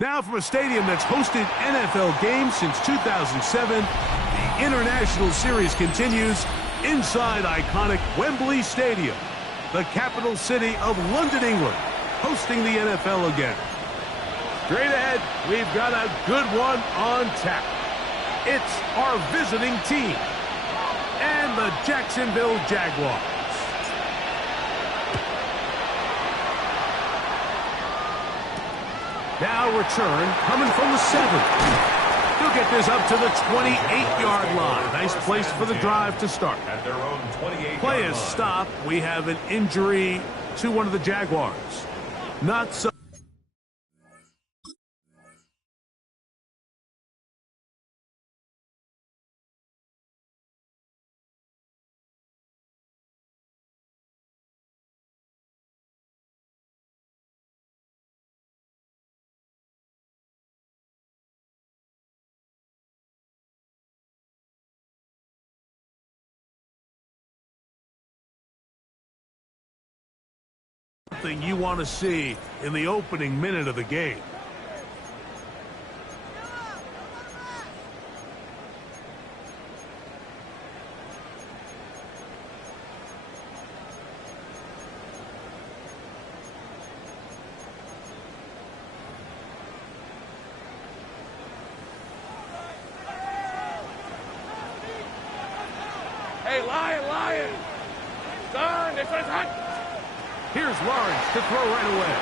Now from a stadium that's hosted NFL games since 2007, the International Series continues inside iconic Wembley Stadium, the capital city of London, England, hosting the NFL again. Straight ahead, we've got a good one on tap. It's our visiting team and the Jacksonville Jaguars. Now return coming from the 7. He'll get this up to the 28-yard line. Nice place for the drive to start. At their own 28-yard Play is line. stopped. We have an injury to one of the Jaguars. Not so. Something you want to see in the opening minute of the game. Hey, Lion! Son, this one's hot! Here's Lawrence to throw right away.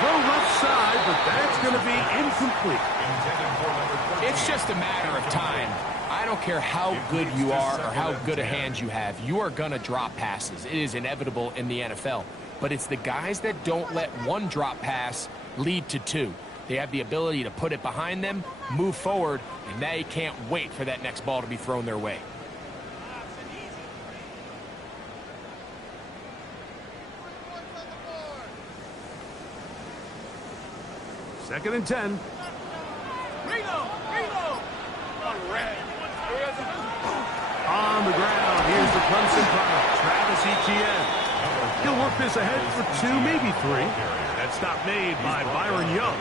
Throw left side, but that's going to be incomplete. It's just a matter of time. I don't care how good you are or how good a hand you have. You are going to drop passes. It is inevitable in the NFL. But it's the guys that don't let one drop pass lead to two. They have the ability to put it behind them, move forward, and they can't wait for that next ball to be thrown their way. Second and 10. On the ground, here's the Clemson product, Travis Etienne. He'll work this ahead for 2, maybe 3. That stop made by Byron Young.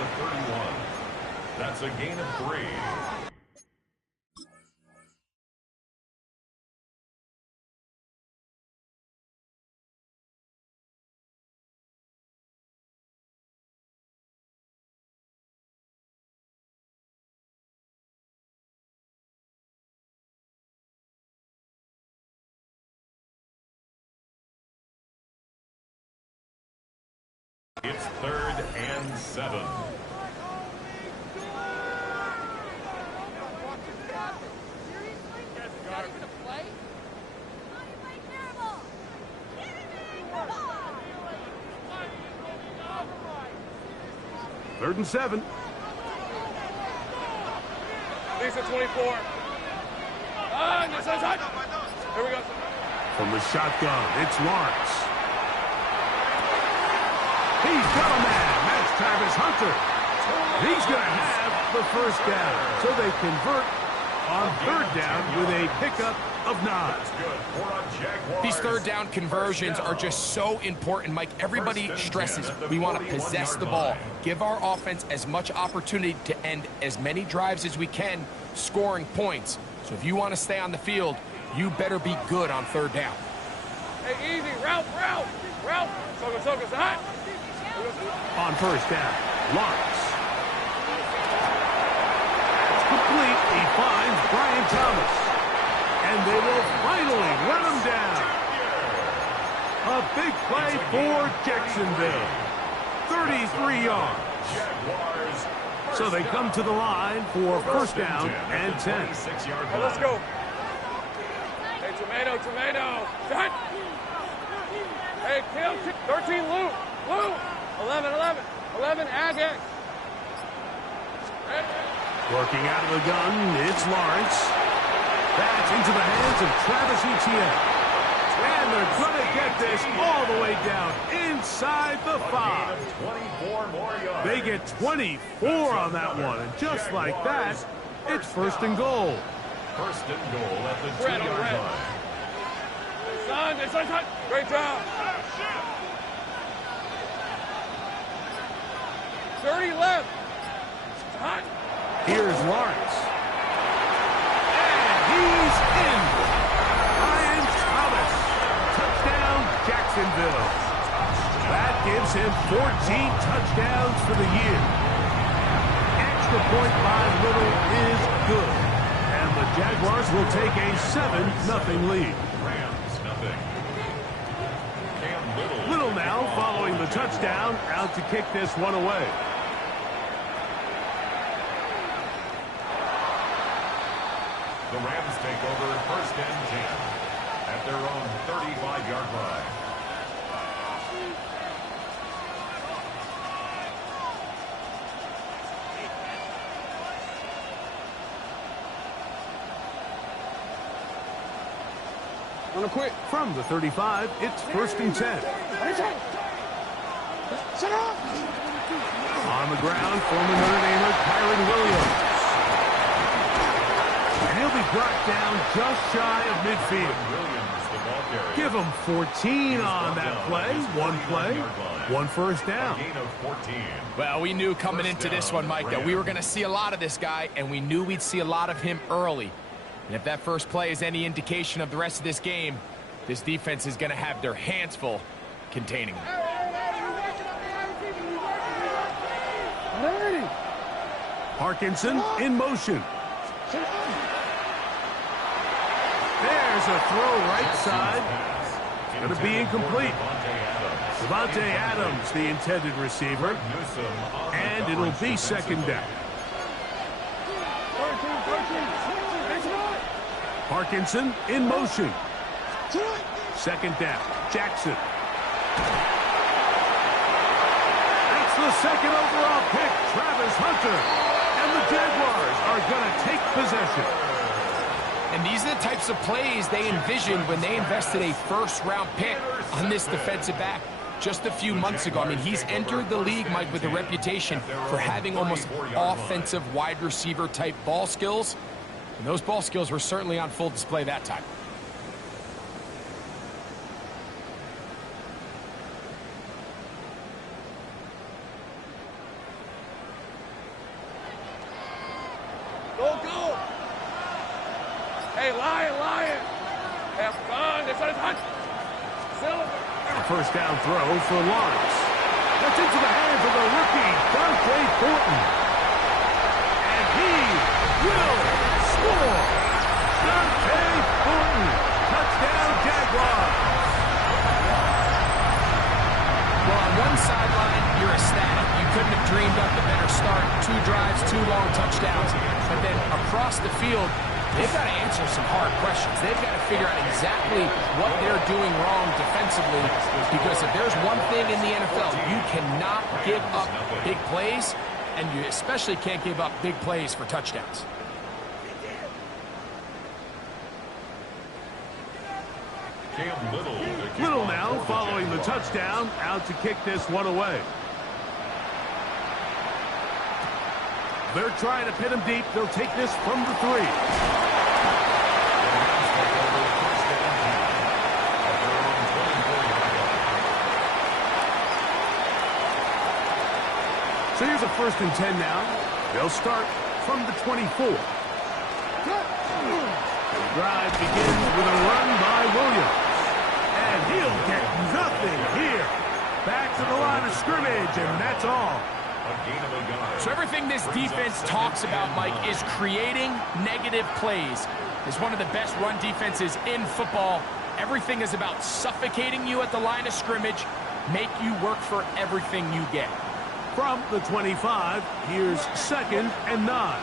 That's a gain of 3. It's 3rd and 7. Third and 7. Lisa 24. This one's hot! Here we go. From the shotgun, it's Lawrence. He's got a man. That's Travis Hunter. He's going to have the first down. So they convert on 3rd down with a pickup of 9. These 3rd down conversions are just so important, Mike. Everybody stresses we want to possess the ball. Give our offense as much opportunity to end as many drives as we can, scoring points. So if you want to stay on the field, you better be good on 3rd down. Hey, easy. Ralph! Soga's hot! On 1st down, Lawrence. That's complete. He finds Brian Thomas. And they will finally run him down. A big play for Jacksonville. 33 yards. So they come to the line for 1st down and 10. Hey, let's go. Hey, tomato. Shot. Hey, kill. 13, Lou. 11, Agate. Working out of the gun, it's Lawrence. That's into the hands of Travis Etienne. And they're going to get this all the way down inside the 5. 24 more yards. They get 24 on that one. And just like that, it's 1st and goal. 1st and goal at the 2-yard line. Son, this one's hot. Great job. 30 left. Hot. Here's Lawrence. And he's in. Ryan Thomas. Touchdown, Jacksonville. That gives him 14 touchdowns for the year. Extra point by Little is good. And the Jaguars will take a 7-0 lead. Rams, nothing. Cam Little now following the touchdown, out to kick this one away. The Rams take over 1st and 10 at their own 35-yard line. Wanna quit? From the 35, it's 1st and 10. Shut up! On the ground, former Notre Damer Kyron Williams. And he'll be brought down just shy of midfield. Williams, the ball carrier. Give him 14 on that play. One play, one first down. A gain of 14. Well, we knew coming into this one, Mike, that we were going to see a lot of this guy, and we knew we'd see a lot of him early. And if that first play is any indication of the rest of this game, this defense is going to have their hands full containing him. Parkinson in motion. There's a throw right side. Going to be incomplete. Devontae Adams, the intended receiver. And it'll be 2nd down. Parkinson in motion. 2nd down. Jackson. That's the 2nd overall pick, Travis Hunter. And the Jaguars are going to take possession. And these are the types of plays they envisioned when they invested a 1st-round pick on this defensive back just a few months ago. I mean, he's entered the league, Mike, with a reputation for having almost offensive wide receiver type ball skills. And those ball skills were certainly on full display that time. Go! Hey, Lion! Have fun. This is hot. A 1st down throw for Lawrence. That's into the hands of the rookie, Dante Thornton. And he will score. Dante Thornton. Touchdown, Jaguars. Well, on one sideline, you're ecstatic. You couldn't have dreamed up a better start. 2 drives, 2 long touchdowns. But then across the field, they've got to answer some hard questions. They've got to figure out exactly what they're doing wrong defensively, because if there's one thing in the NFL, you cannot give up big plays, and you especially can't give up big plays for touchdowns. Little now following the touchdown, out to kick this one away. They're trying to pin him deep. They'll take this from the 3. So here's a 1st and 10 now. They'll start from the 24. The drive begins with a run by Williams. And he'll get nothing here. Back to the line of scrimmage, and that's all. So everything this defense talks about, Mike, is creating negative plays. It's one of the best run defenses in football. Everything is about suffocating you at the line of scrimmage, make you work for everything you get. From the 25, here's 2nd and 9.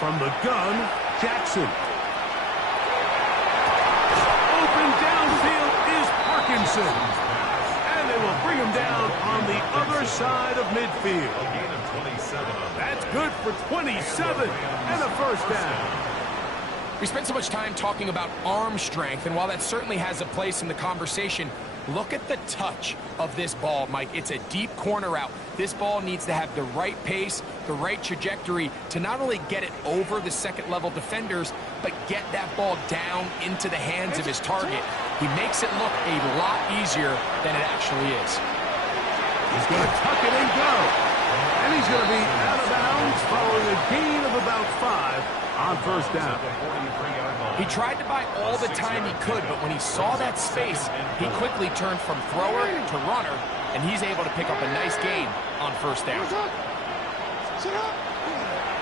From the gun, Jackson. Open downfield is Parkinson. And they will bring him down on the other side of midfield. That's good for 27 and a 1st down. We spent so much time talking about arm strength, and while that certainly has a place in the conversation, Look at the touch of this ball, Mike. It's a deep corner route. This ball needs to have the right pace, the right trajectory to not only get it over the second-level defenders, but get that ball down into the hands of his target. He makes it look a lot easier than it actually is. He's going to tuck it and go. And he's going to be out of bounds following a gain of about 5 on first down. He tried to buy all the time he could, but when he saw that space, he quickly turned from thrower to runner, and he's able to pick up a nice gain on first down.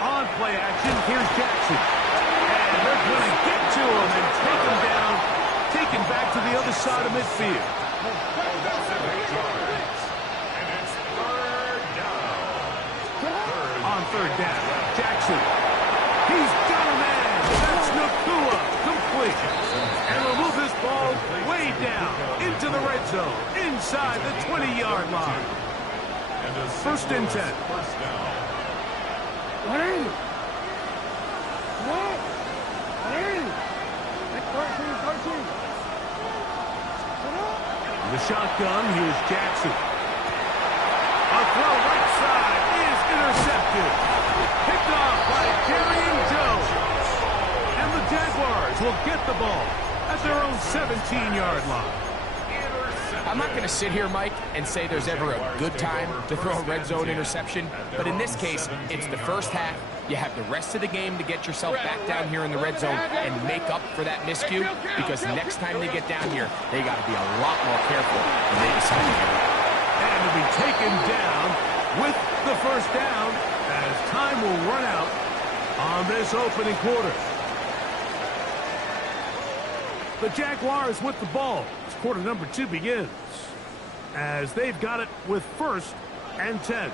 On play action, here's Jackson. And they're going to get to him and take him down, taken back to the other side of midfield. On third down, Jackson. He's got a man. That's Nakua, complete. And will move this ball way down into the red zone, inside the 20-yard line. First and 10. The shotgun, here's Jackson. A throw right side is intercepted. Picked off by Jerry Jones. And the Jaguars will get the ball at their own 17-yard line. I'm not going to sit here, Mike, and say there's ever a good time to throw a red zone interception, but in this case, it's the first half. You have the rest of the game to get yourself back down here in the red zone and make up for that miscue, because next time they get down here, they got to be a lot more careful when they decide to do it. And to be taken down with the first down as time will run out on this opening quarter. The Jaguars with the ball as quarter number 2 begins, as they've got it with first and 10.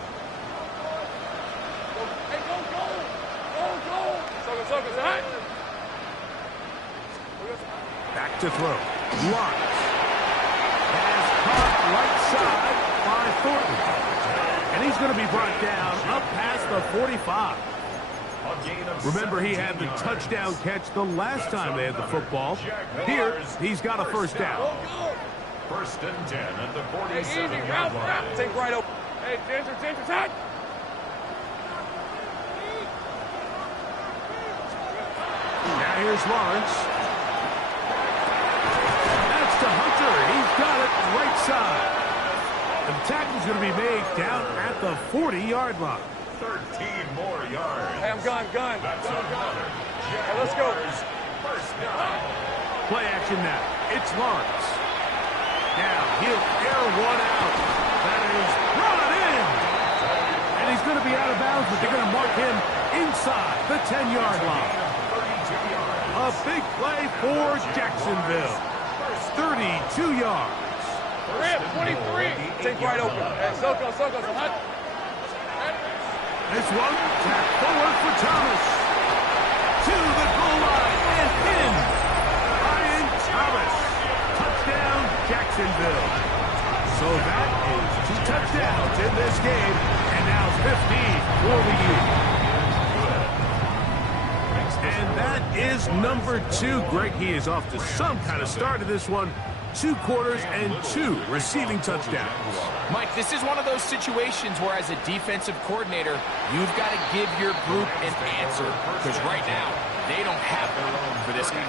Back to throw. Lawrence has caught right side by Thornton. And he's going to be brought down up past the 45. Remember, he had the touchdown catch the last time they had the football. Here, he's got a first down. First and 10 at the 47-yard line. Take right open. Hey, Ginger, head. Now here's Lawrence. That's to Hunter. He's got it right side. And the tackle's going to be made down at the 40-yard line. 13 more yards. Hey, I'm gun. That's another. Hey, let's go. First down. Play action now. It's Lawrence. Now he'll air one out. That is brought in. And he's going to be out of bounds, but they're going to mark him inside the 10-yard line. A big play for Jacksonville. 32 yards. Ram, 23. Take right open. Hey, Soko, hot. This one, tap forward for Thomas. To the goal line and in. Ryan Thomas. Touchdown, Jacksonville. So that is 2 touchdowns in this game. And now 15 for the year. And that is number 2. Greg, he is off to some kind of start to this one. 2 quarters and 2 receiving touchdowns. Mike, this is one of those situations where as a defensive coordinator, you've got to give your group an answer, because right now, they don't have one for this guy.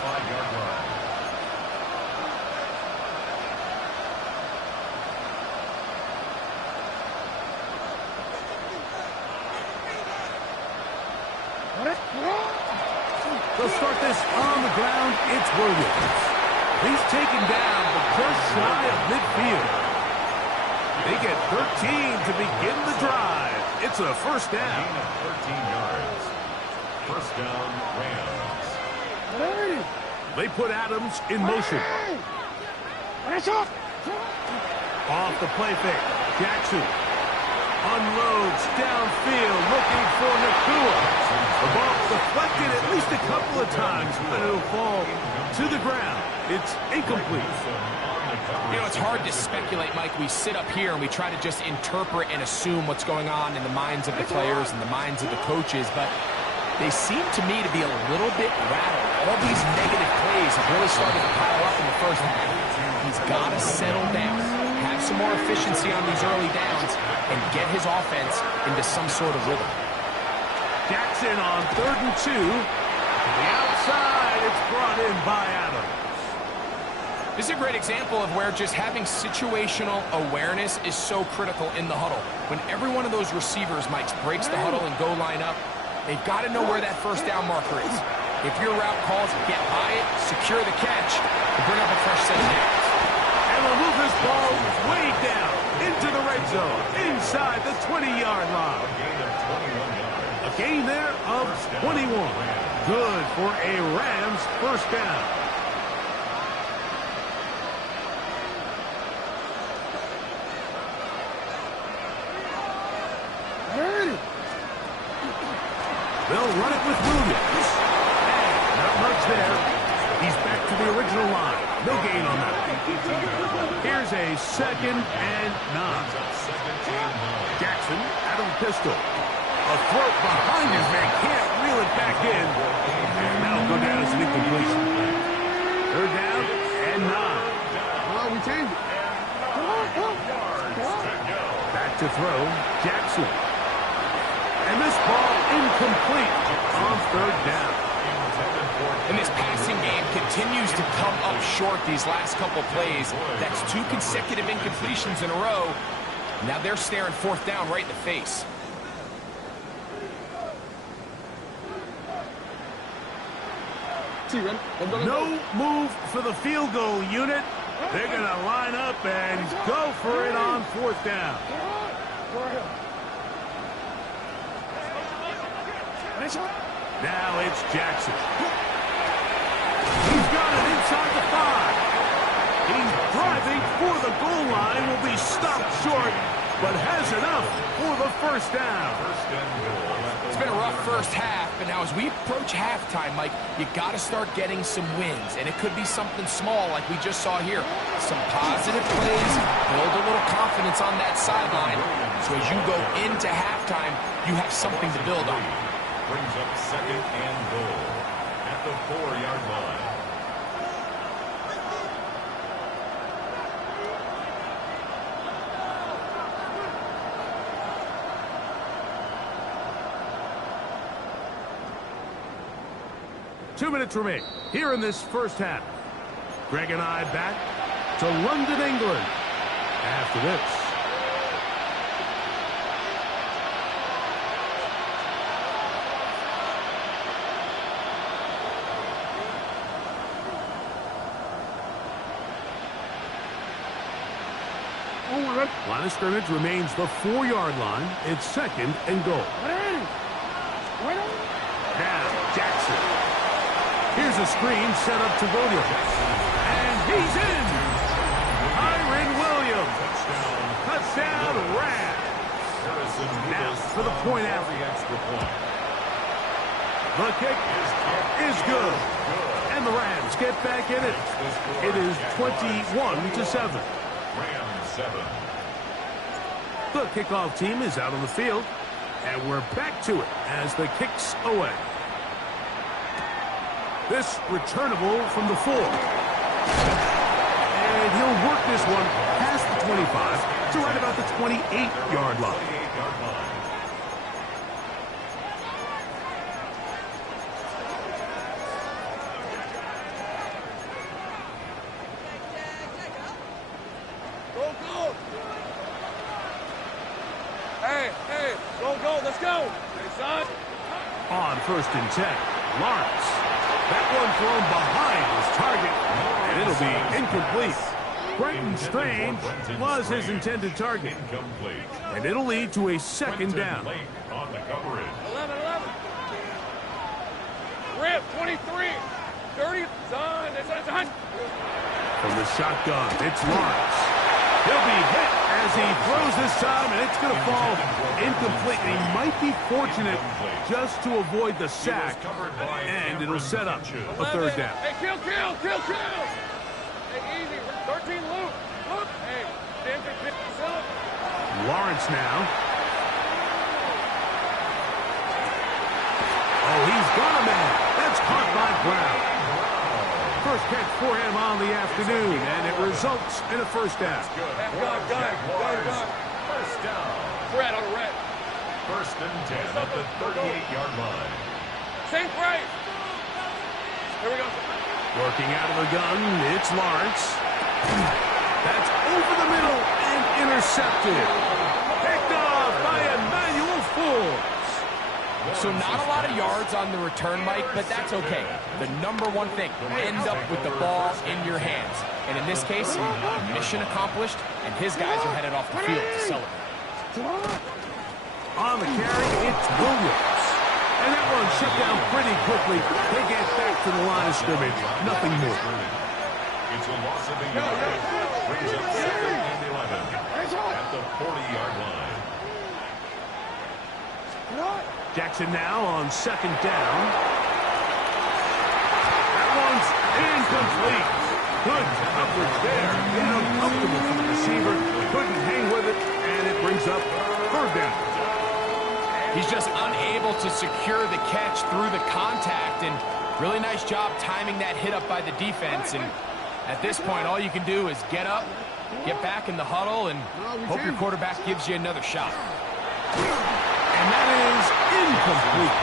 They'll start this on the ground. It's Williams. He's taken down, but just shy of midfield. They get 13 to begin the drive. It's a first down. Gain of 13 yards. First down, Rams. They put Adams in motion. Off the play fake. Jackson unloads downfield looking for Nakua. The ball deflected at least a couple of times, but it'll fall to the ground. It's incomplete. You know, it's hard to speculate, Mike. We sit up here and we try to just interpret and assume what's going on in the minds of the players and the minds of the coaches, but they seem to me to be a little bit rattled. All these negative plays have really started to pile up in the first half. He's got to settle down, have some more efficiency on these early downs, and get his offense into some sort of rhythm. Jackson on 3rd and 2. To the outside, it's brought in by Adams. This is a great example of where just having situational awareness is so critical in the huddle. When every one of those receivers, Mike, breaks the huddle and go line up, they've got to know where that first down marker is. If your route calls, get by it, secure the catch, and bring up a fresh set of downs. And they'll move this ball way down into the red zone, inside the 20-yard line. A gain there of 21. Good for a Rams first down. They'll run it with Williams. And not much there. He's back to the original line. No gain on that. Here's a 2nd and 9. Jackson out of the pistol. A throw behind his man. Can't reel it back in. And now it'll go down as an incompletion. 3rd down and 9. Well, we changed it. Back to throw. Jackson. And this ball incomplete on 3rd down. And this passing game continues to come up short these last couple plays. That's 2 consecutive incompletions in a row. Now they're staring 4th down right in the face. No move for the field goal unit. They're going to line up and go for it on 4th down. Now it's Jackson. He's got it inside the 5. He's driving for the goal line. Will be stopped short, but has enough for the first down. It's been a rough first half, but now as we approach halftime, Mike, you got to start getting some wins, and it could be something small like we just saw here. Some positive plays, build a little confidence on that sideline, so as you go into halftime, you have something to build on. Brings up 2nd and goal at the 4-yard line. Two minutes remain here in this first half. Greg and I back to London, England after this. Line of scrimmage remains the 4-yard line. It's 2nd and goal. Now Jackson. Here's a screen set up to Williams. And he's in. Kyron Williams. Touchdown Rams. Now for the point out. The kick is good. And the Rams get back in it. It is 21-7. Rams 7. The kickoff team is out on the field, and we're back to it as the kick's away. This returnable from the 4. And he'll work this one past the 25 to right about the 28-yard line. Let's go. Hey, son. On 1st and 10, Lawrence. That one thrown behind his target, and it'll be incomplete. Brenton Strange was his intended target, and it'll lead to a 2nd down. On the coverage. 11. Rip, 23. 30. Son. From the shotgun, it's Lawrence. He'll be hit as he throws this time, and it's going to fall incomplete. And he might be fortunate just to avoid the sack, and it'll set up a 3rd down. Hey, kill. Hey, easy. 13 loop. Hey, Lawrence now. Oh, he gone a man. That's caught by Brown. First catch for him on the afternoon, and it results in a first down. Gun. First down. Red on the red. First and 10 at the 38-yard line. Same price. Here we go. Working out of the gun, it's Lawrence. That's over the middle and intercepted. Picked off by Emmanuel Forbes. So not a lot of yards on the return, Mike, but that's okay. The number one thing, end up with the ball in your hands. And in this case, mission accomplished, and his guys are headed off the field to celebrate. On the carry, it's Williams. And that one shut down pretty quickly. They get back to the line of scrimmage. Nothing more. It's a loss of a yard. Brings up 2nd and 11 at the 40-yard line. Jackson now on second down. That one's incomplete. Good coverage there. Uncomfortable for the receiver. Couldn't hang with it, and it brings up third down. He's just unable to secure the catch through the contact, and really nice job timing that hit up by the defense. And at this point, all you can do is get up, get back in the huddle, and hope your quarterback gives you another shot. And that is incomplete.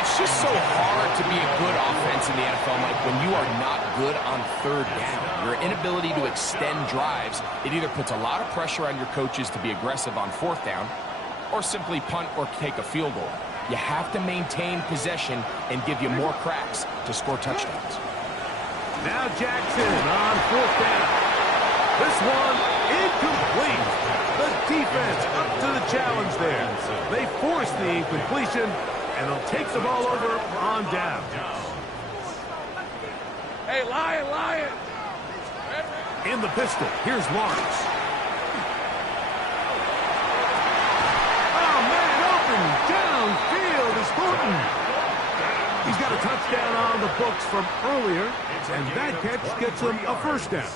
It's just so hard to be a good offense in the NFL, Mike, when you are not good on third down. Your inability to extend drives, it either puts a lot of pressure on your coaches to be aggressive on fourth down, or simply punt or take a field goal. You have to maintain possession and give you more cracks to score touchdowns. Now Jackson on fourth down. This one incomplete. The defense up to the challenge there. They force the incompletion, and they'll take the ball over on down. Hey, Lion. In the pistol, here's Lawrence. Oh, man, open downfield is Thornton. He's got a touchdown on the books from earlier, and that catch gets him a first down.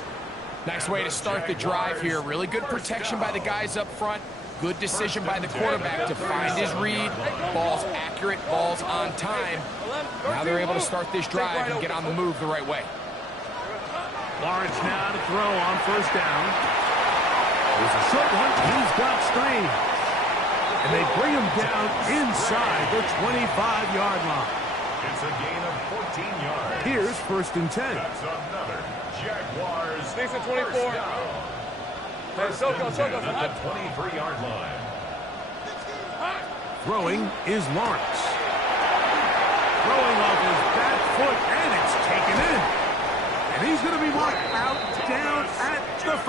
Nice way to start the drive here. Really good protection by the guys up front. Good decision by the quarterback to find his read. Ball's accurate, ball's on time. Now they're able to start this drive and get on the move the right way. Lawrence now to throw on first down. There's a short one. He's got Strange. And they bring him down inside the 25-yard line. It's a gain of 14 yards. Here's first and 10. That's another Jaguars. Decent 24. First down. Hey, Soko. At the 23-yard line. Throwing is Lawrence. Throwing off his back foot, and it's taken in. And he's going to be marked out down at the 5.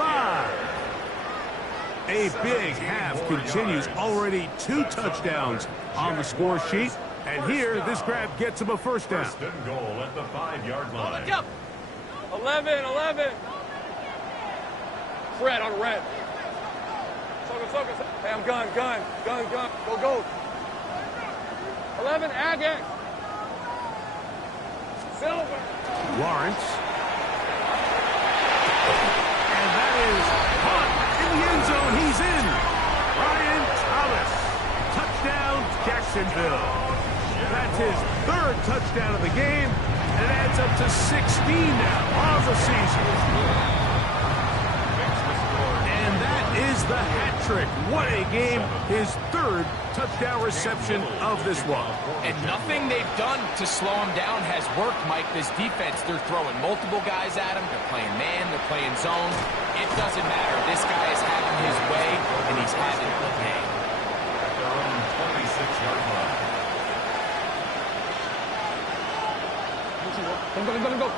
A big half continues. Already 2 touchdowns on the score sheet. And here, this grab gets him a first down. First and goal at the 5-yard line. 11. Red on red. Soko. Hey, I'm gun. Go. 11, Agate. Silver. Lawrence. And that is caught in the end zone. He's in. Ryan Thomas. Touchdown, Jacksonville. That's his 3rd touchdown of the game, and it adds up to 16 now on the season. And that is the hat trick. What a game. His 3rd touchdown reception of this one. And nothing they've done to slow him down has worked, Mike. This defense, they're throwing multiple guys at him. They're playing man, they're playing zone. It doesn't matter. This guy is having his way, and he's having the day. At their own 26-yard line. Go.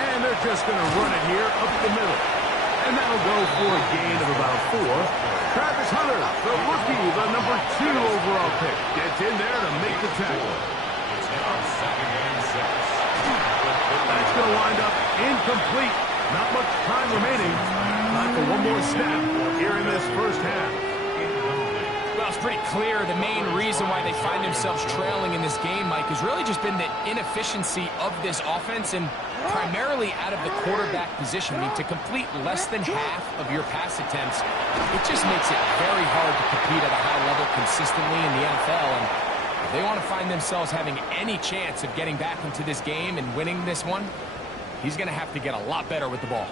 And they're just going to run it here up the middle. And that'll go for a gain of about 4. Travis Hunter, the rookie, the number 2 overall pick, gets in there to make the tackle. It's now 2nd and 6. That's going to wind up incomplete. Not much time remaining. Time for one more snap here in this first half. Well, it's pretty clear the main reason why they find themselves trailing in this game, Mike, has really just been the inefficiency of this offense and primarily out of the quarterback position. I mean, to complete less than half of your pass attempts, it just makes it very hard to compete at a high level consistently in the NFL, and if they want to find themselves having any chance of getting back into this game and winning this one, he's going to have to get a lot better with the ball.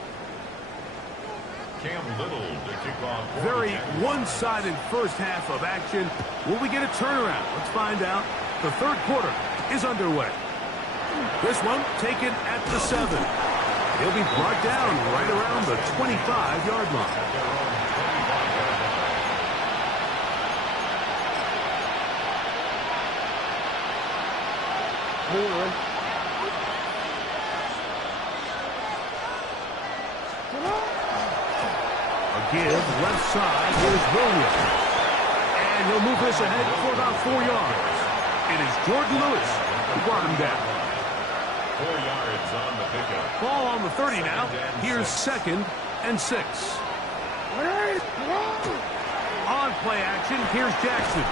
Cam Little to kick off. Very one-sided first half of action. Will we get a turnaround? Let's find out. The third quarter is underway. This one taken at the 7. He'll be brought down right around the 25-yard line. A give left side. Here's Williams. And he'll move this ahead for about 4 yards. It is Jordan Lewis who brought him down. 4 yards on the pickup. Ball on the 30 now. Here's 2nd and 6. On play action, here's Jackson.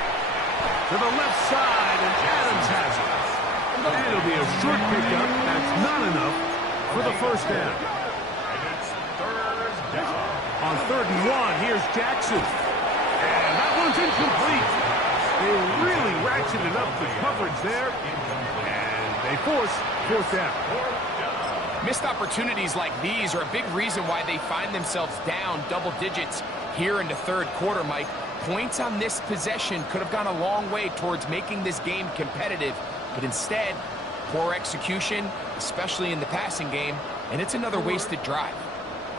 To the left side, and Adams has it. And it'll be a short pickup. That's not enough for the first down. And it's third down. On 3rd and 1, here's Jackson. And that one's incomplete. They really ratcheted up the coverage there. And they force 4th down. Missed opportunities like these are a big reason why they find themselves down double digits here in the third quarter, Mike. Points on this possession could have gone a long way towards making this game competitive, but instead, poor execution, especially in the passing game, and it's another wasted drive.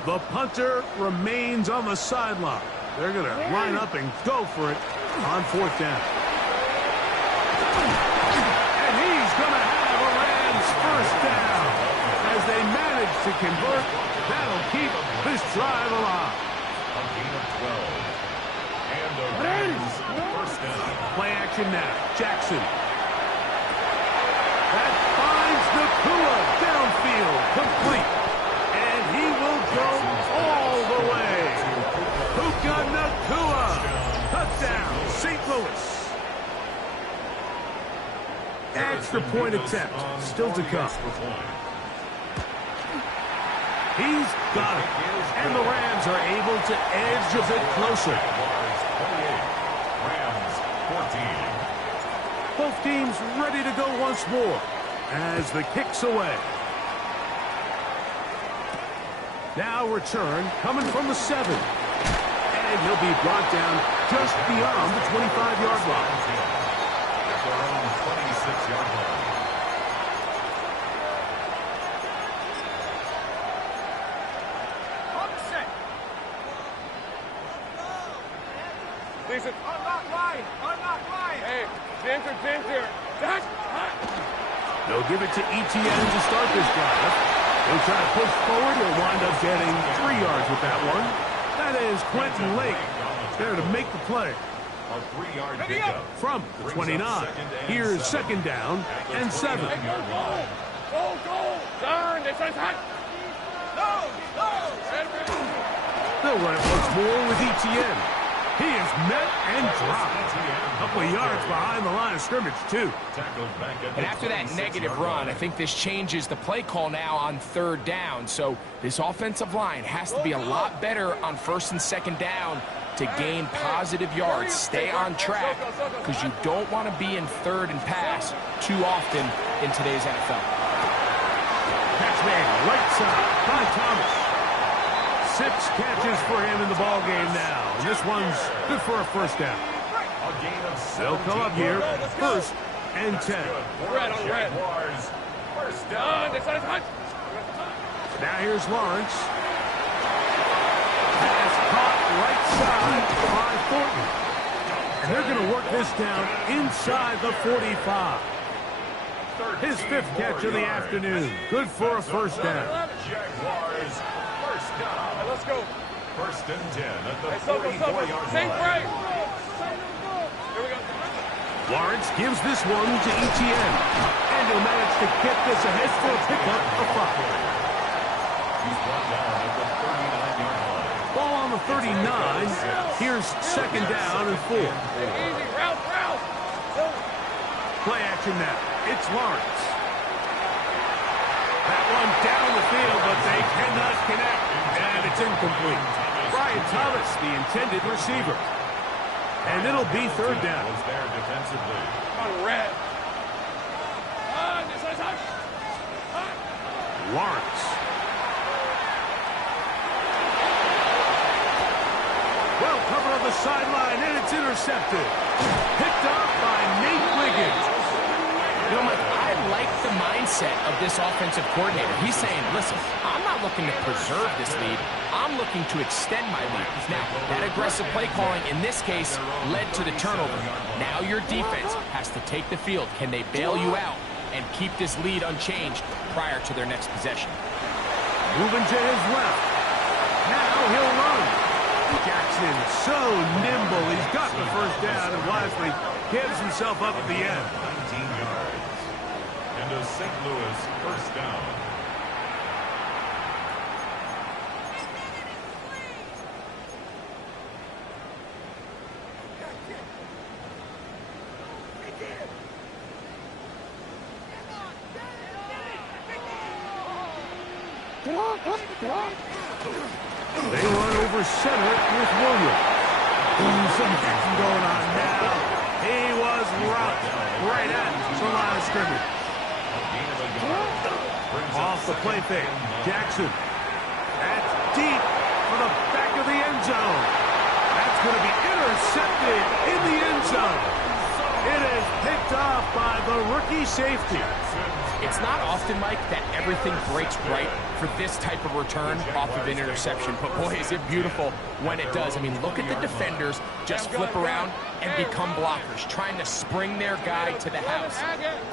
The punter remains on the sideline. They're going to line up and go for it on 4th down. And he's going to have a Rams first down. As they manage to convert, that'll keep this drive alive. A gain of 12. And the Rams first down. Play action now. Jackson. That finds Nakua downfield. Complete. And he will go all the way. Puka Nakua. Touchdown, St. Louis. Extra point attempt. Still to come. He's got it. And the Rams are able to edge a bit closer. Rams 14. Both teams ready to go once more as the kick's away. Now return coming from the 7. And he'll be brought down just beyond the 25-yard line. At their own 26-yard line. Listen. Unlock line. Hey, ginger. They'll give it to Etienne to start this drive. He'll try to push forward. He'll wind up getting 3 yards with that one. That is Quentin Lake there to make the play. A 3-yard pickup. From the 29. Here's 2nd down and 7. Go. Turn. This one's hot. They'll run it once more with Etienne. He is met and dropped. A couple of yards behind the line of scrimmage, too. And after that negative run, I think this changes the play call now on 3rd down. So this offensive line has to be a lot better on 1st and 2nd down to gain positive yards. Stay on track because you don't want to be in 3rd and pass too often in today's NFL. Catch man, right side by Thomas. 6 catches for him in the ball game now. And this one's good for a first down. They'll come up here, 1st and 10. Red on red. First down. Now here's Lawrence. Pass caught right side by Thornton. And they're going to work this down inside the 45. His 5th catch of the afternoon. Good for a first down. Jaguars first down. Let's go. 1st and 10 at the Hey, 44-yard Think line. right. Here we go. Lawrence gives this one to Etienne. And he'll manage to get this ahead for a pickup of 5. He's brought down at the 39-yard line. Ball on the 39. Here's 2nd down and 4. Easy. Route. Play action now. It's Lawrence. That one down the field, but they cannot connect. And it's incomplete. Brian Thomas, the intended receiver. And it'll be third down. Was there defensively. On red. Lawrence. Well covered on the sideline, and it's intercepted. Picked off by Nate Wiggins. You know, Mike, I like the mindset of this offensive coordinator. He's saying, listen, I'm not looking to preserve this lead. I'm looking to extend my lead. Now, that aggressive play calling in this case led to the turnover. Now your defense has to take the field. Can they bail you out and keep this lead unchanged prior to their next possession? Moving to his left. Now he'll run. Jackson so nimble. He's got the first down and wisely gives himself up at the end. 19 yards. And a St. Louis first down. They run over center with Williams. Some action going on now. He was rocked right at the line of scrimmage. Off the play fake. Jackson. That's deep for the back of the end zone. That's going to be intercepted in the end zone. It is picked off by the rookie safety. It's not often, Mike, that everything breaks right for this type of return off of an interception. But, boy, is it beautiful when it does. I mean, look at the defenders just flip around and become blockers, trying to spring their guy to the house.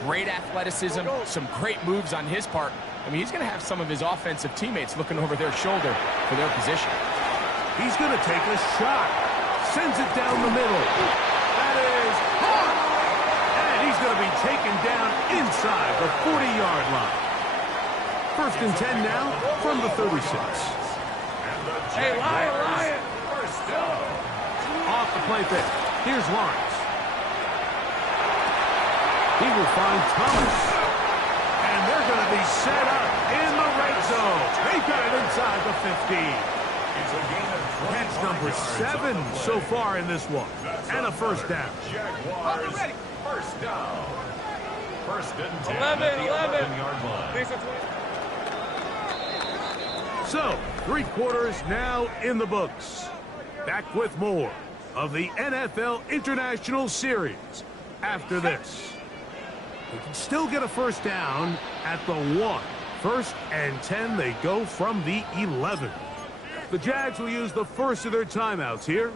Great athleticism, some great moves on his part. I mean, he's going to have some of his offensive teammates looking over their shoulder for their position. He's going to take a shot. Sends it down the middle. That is hard. And he's going to be taken down inside the 40-yard line. First and 10 now from the 36. Hey, Lion! First down. Off the play fake. Here's Lawrence. He will find Thomas. And they're going to be set up in the red zone. They got it inside the 50. It's a gain of 25 That's number 7 so far in this one. And a first down. Jaguars first down. First and 10 11. at the 11-yard line. So, 3 quarters now in the books. Back with more of the NFL International Series after this. They can still get a first down at the 1. First and 10, they go from the 11. The Jags will use the first of their timeouts here,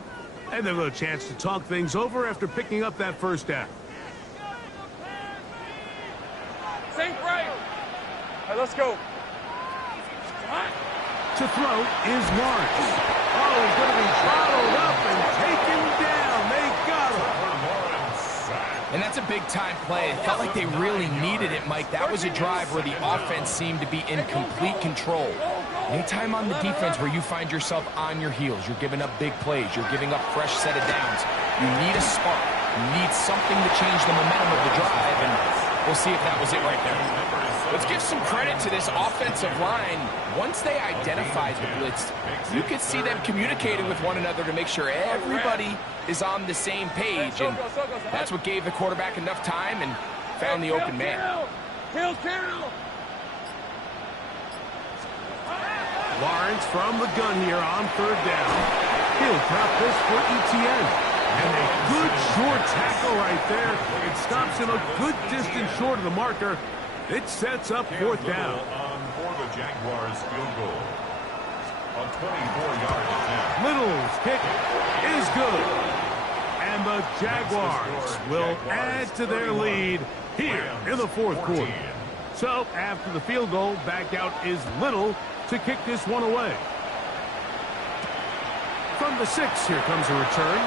and they'll have a chance to talk things over after picking up that first down. Sink right. All right, let's go. To throw is Lawrence. Oh, he's going to be bottled up and taken down. They got him. And that's a big-time play. It felt like they really needed it, Mike. That was a drive where the offense seemed to be in complete control. Anytime on the defense where you find yourself on your heels, you're giving up big plays, you're giving up fresh set of downs, you need a spark. You need something to change the momentum of the drive, and we'll see if that was it right there. Let's give some credit to this offensive line. Once they identified the blitz, you could see them communicating with one another to make sure everybody is on the same page, and that's what gave the quarterback enough time and found the open man. Kill. Lawrence from the gun here on third down. He'll drop this for Etienne. And a good short tackle right there. It stops him a good distance short of the marker. It sets up fourth down. For the Jaguars field goal. A 24-yard attempt. Little's kick is good. And the Jaguars will add to their lead here in the fourth quarter. So after the field goal, back out is Little to kick this one away. From the 6, here comes a return.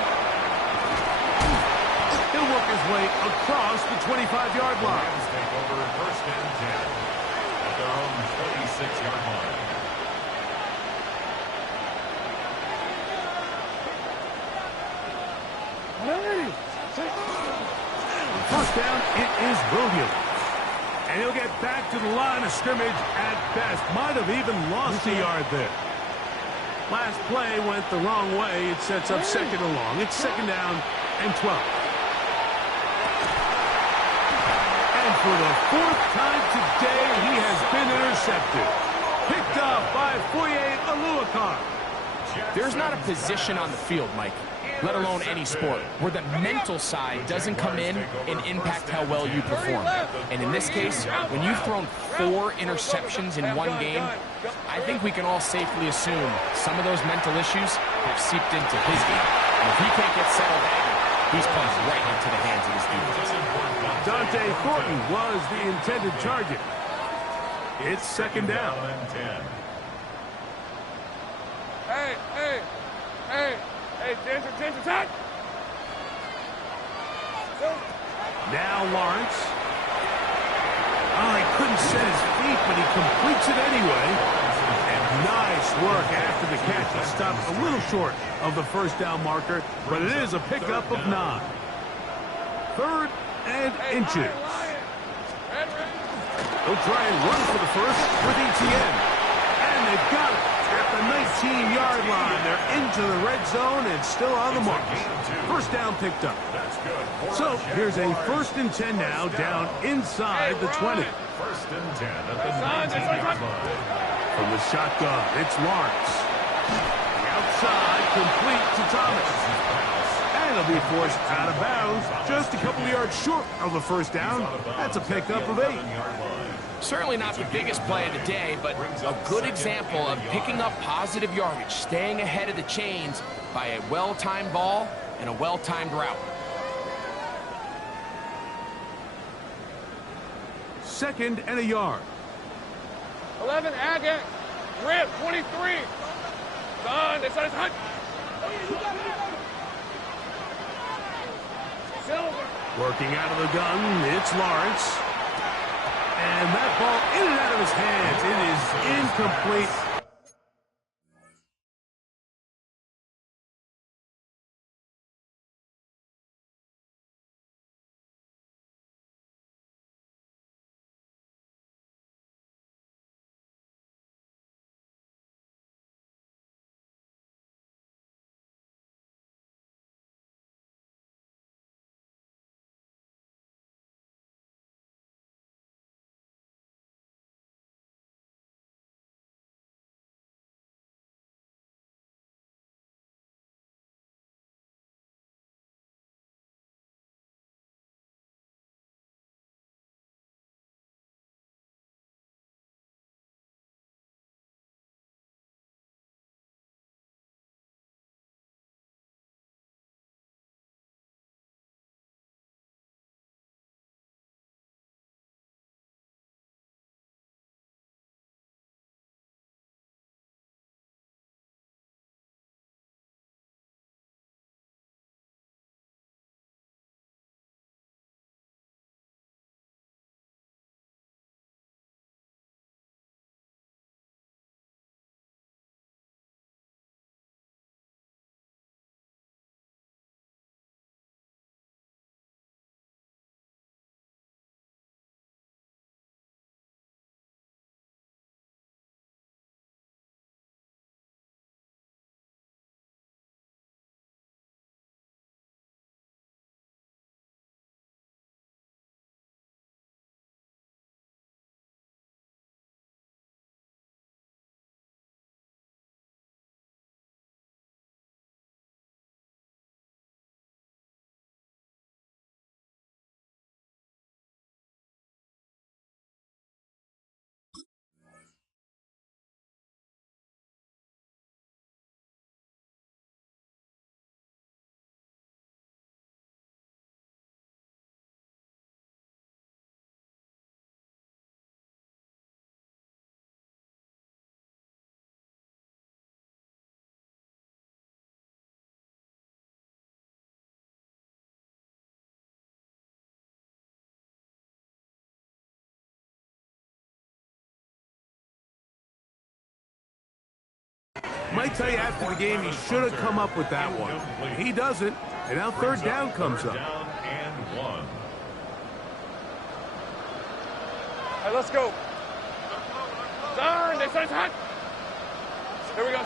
He'll work his way across the 25-yard line. Rams take over first and 10 at their own 26-yard line. First down, it is Williams. And he'll get back to the line of scrimmage at best. Might have even lost a yard there. Last play went the wrong way. It sets up second and long. It's second down and 12. And for the 4th time today, he has been intercepted. Picked off by Foye Oluokun. There's not a position on the field, Mike, let alone any sport, where the mental side doesn't come in and impact how well you perform. And in this case, when you've thrown 4 interceptions in one game, I think we can all safely assume some of those mental issues have seeped into his game. And if he can't get settled down, he's playing right into the hands of his defense. Dante Thornton was the intended target. It's 2nd down. Hey, Ginger, tight. Now Lawrence. Oh, he couldn't set his feet, but he completes it anyway. And nice work after the catch. He stopped a little short of the 1st down marker, but it is a pickup of 9. 3rd and inches. They'll try and run for the 1st with ETN. And they've got it. At the 19-yard line, they're into the red zone and still on the mark. 1st down picked up. So here's a 1st and 10 now, down inside the 20. 1st and 10 at the 19-yard line. From the shotgun, it's Lawrence. Outside, complete to Thomas. And he'll be forced out of bounds, just a couple of yards short of the 1st down. That's a pickup of 8. Certainly not the biggest play of the day, but a good example of picking up positive yardage, staying ahead of the chains by a well-timed ball and a well-timed route. 2nd and a yard. 11, Agate. Rip, 23. Done. They said it's hot. Silver. Working out of the gun, it's Lawrence. And that ball in and out of his hands. It is incomplete. Might tell you after the game he should have come up with that one. He doesn't, and now 3rd down comes up. Down and 1. All right, let's go. Darn, they said it's hot. Here we go.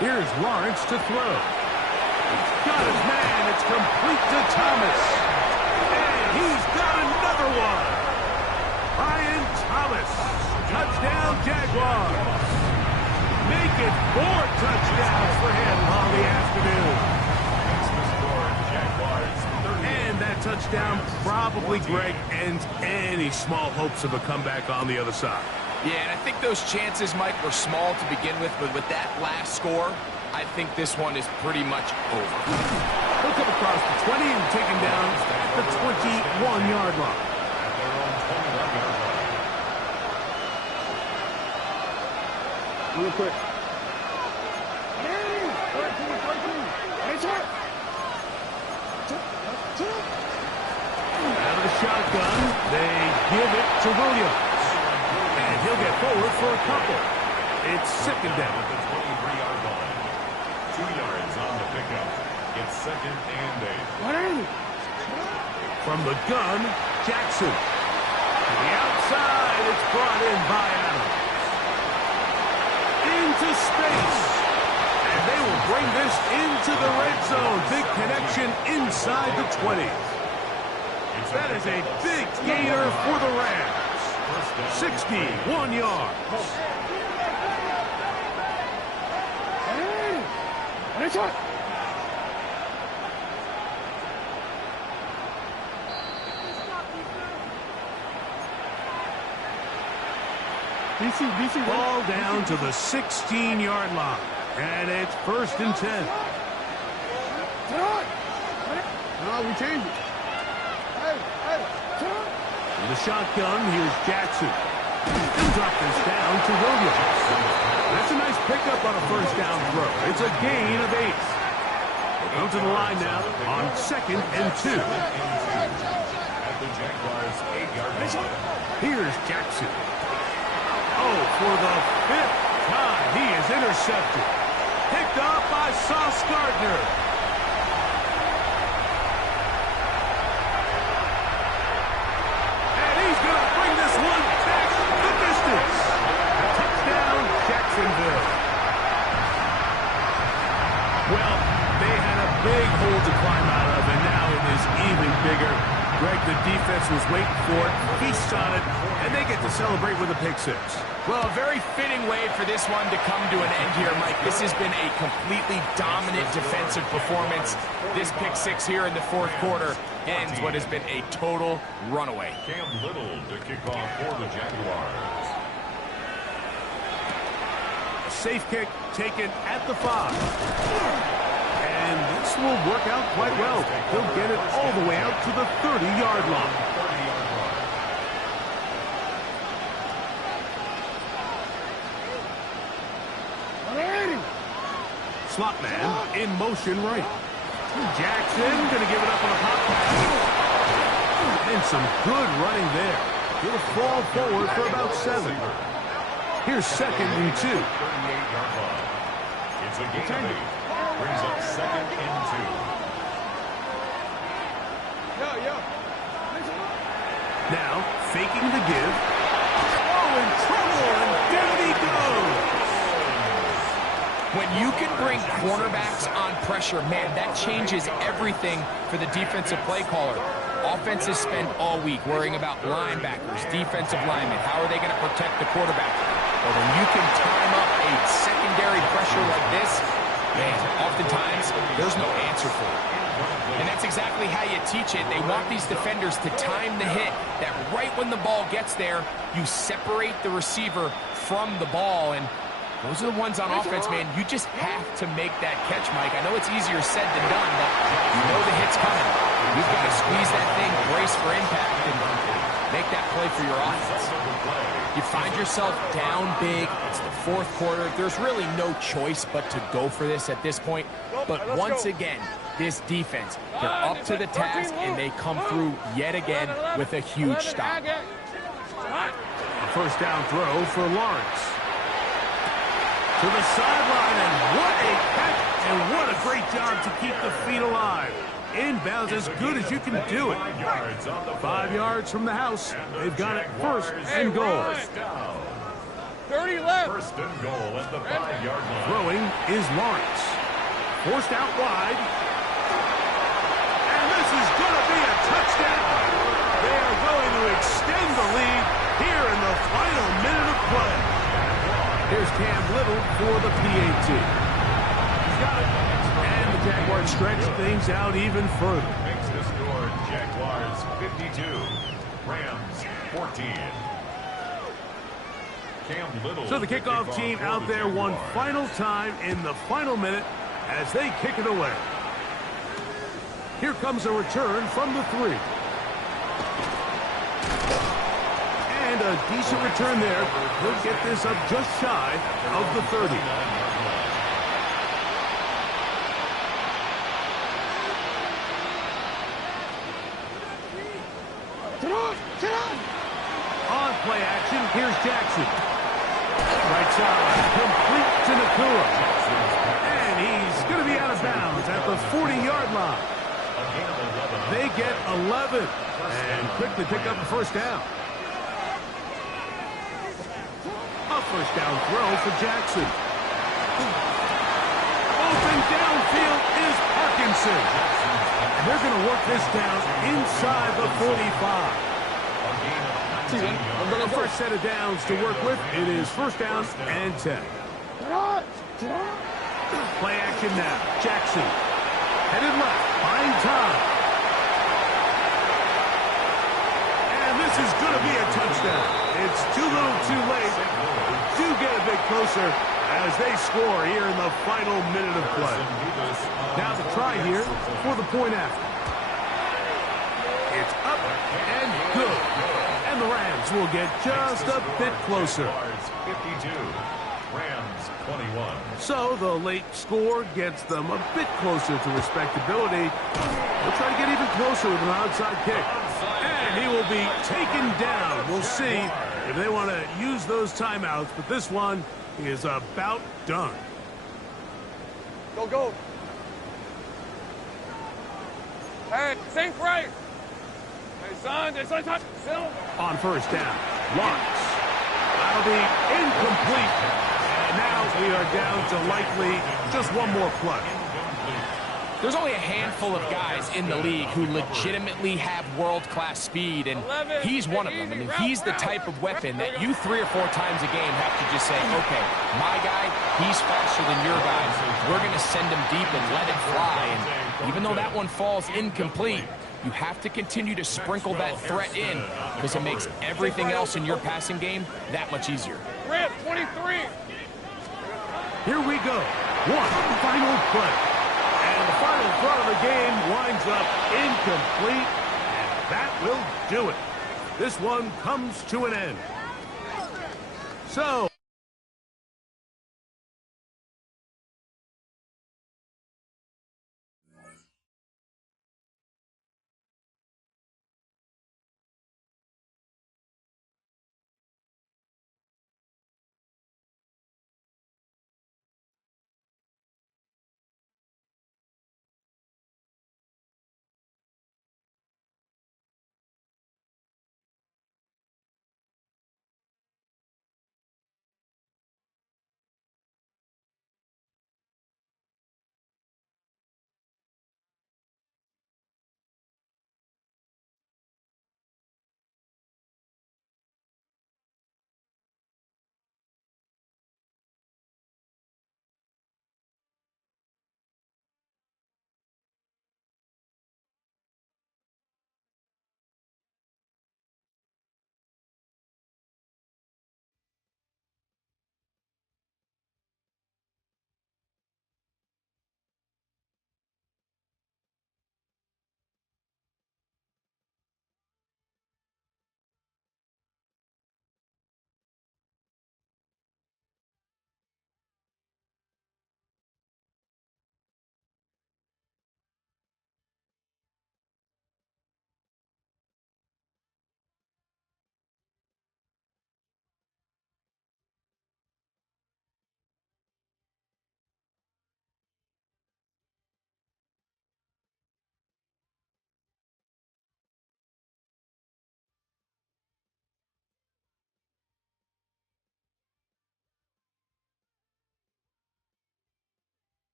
Here's Lawrence to throw. He's got his man. It's complete touchdown probably, Greg, ends any small hopes of a comeback on the other side. Yeah, and I think those chances, Mike, were small to begin with, but with that last score, I think this one is pretty much over. He'll come across the 20 and take him down at the 21-yard line. At their own 21-yard line. Real quick. Out of the shotgun, they give it to Williams. And he'll get forward for a couple. It's second down. At the 23-yard line. 2 yards on the pickup. It's second and 8. From the gun, Jackson. To the outside, it's brought in by Adams. Into space. And they will bring this into the red zone. Big connection inside the 20. That is a big gainer for the Rams. 61 yards. Ball down to the 16-yard line. And it's first and 10. No, we changed it. In the shotgun, here's Jackson. He'll drop this down to Williams. That's a nice pickup on a first down throw. It's a gain of 8. We'll come to the line now on second and 2. At the Jaguars' 8-yard line. Here's Jackson. Oh, for the 5th time, he is intercepted. Picked off by Sauce Gardner. And he's going to bring this one back the distance. Touchdown, Jacksonville. Well, they had a big hole to climb out of, and now it is even bigger. Greg, the defense was waiting for it. He saw it, and they get to celebrate with a pick six. Well, a very fitting way for this one to come to an end here, Mike. This has been a completely dominant defensive performance. This pick six here in the fourth quarter ends what has been a total runaway. Cam Little to kick off for the Jaguars. A safe kick taken at the 5. And this will work out quite well. He'll get it all the way out to the 30-yard line. Slot man in motion right. Jackson going to give it up on a pop pass. And some good running there. He'll fall forward for about 7. Here's second and 2. 38-yard line. It's a gain of 8. Brings up second and 2. Now, faking the give. Oh, in trouble, and down he goes. When you can bring cornerbacks on pressure, man, that changes everything for the defensive play caller. Offenses spend all week worrying about linebackers, defensive linemen. How are they going to protect the quarterback? Well, when you can time up a secondary pressure like this, man, oftentimes there's no answer for it. And that's exactly how you teach it. They want these defenders to time the hit, that right when the ball gets there, you separate the receiver from the ball. And those are the ones on offense, man. You just have to make that catch, Mike. I know it's easier said than done, but you know the hit's coming. You've got to squeeze that thing, brace for impact, and make that play for your offense. You find yourself down big. It's the fourth quarter. There's really no choice but to go for this at this point. But once again, this defense, they're up to the task, and they come through yet again with a huge stop. A first down throw for Lawrence. To the sideline, and what a catch, and what a great job to keep the feet alive. Inbounds as good as you can do it. 5 yards from the house. They've got it first and goal. 30 left. First and goal at the 5-yard line. Throwing is Lawrence. Forced out wide. And this is going to be a touchdown. They are going to extend the lead here in the final minute of play. Here's Cam Little for the PAT. He's got it. And the Jaguars stretch things out even further. Makes the score Jaguars 52, Rams 14. Cam Little. So the kickoff team out there one final time in the final minute as they kick it away. Here comes a return from the 3. And a decent return there. He'll get this up just shy of the 30. On play action, here's Jackson. Right side, complete to Nakua. And he's going to be out of bounds at the 40-yard line. They get 11 and quickly pick up the first down. A first down throw for Jackson. Open downfield is Parkinson. And they're going to work this down inside the 45. The first set of downs to work with. It is first down and 10. Play action now. Jackson. Headed left. Buying time. And this is going to be a touchdown. It's too little too late. Do get a bit closer as they score here in the final minute of play. Now the try here for the point after. It's up and good. And the Rams will get just a bit closer. 52, Rams 21. So the late score gets them a bit closer to respectability. They'll try to get even closer with an onside kick. And he will be taken down. We'll see if they want to use those timeouts, but this one is about done. Go, go. Hey, safe right. Hey, son, touch. Still. On first down, Lawrence. That'll be incomplete. And now we are down to likely just one more play. There's only a handful of guys in the league who legitimately have world-class speed, and he's one of them. I mean, he's the type of weapon that you 3 or 4 times a game have to just say, okay, my guy, he's faster than your guy. We're going to send him deep and let it fly. And even though that one falls incomplete, you have to continue to sprinkle that threat in because it makes everything else in your passing game that much easier. Rip, 23. Here we go. One final play. And the final throw of the game winds up incomplete. And that will do it. This one comes to an end. So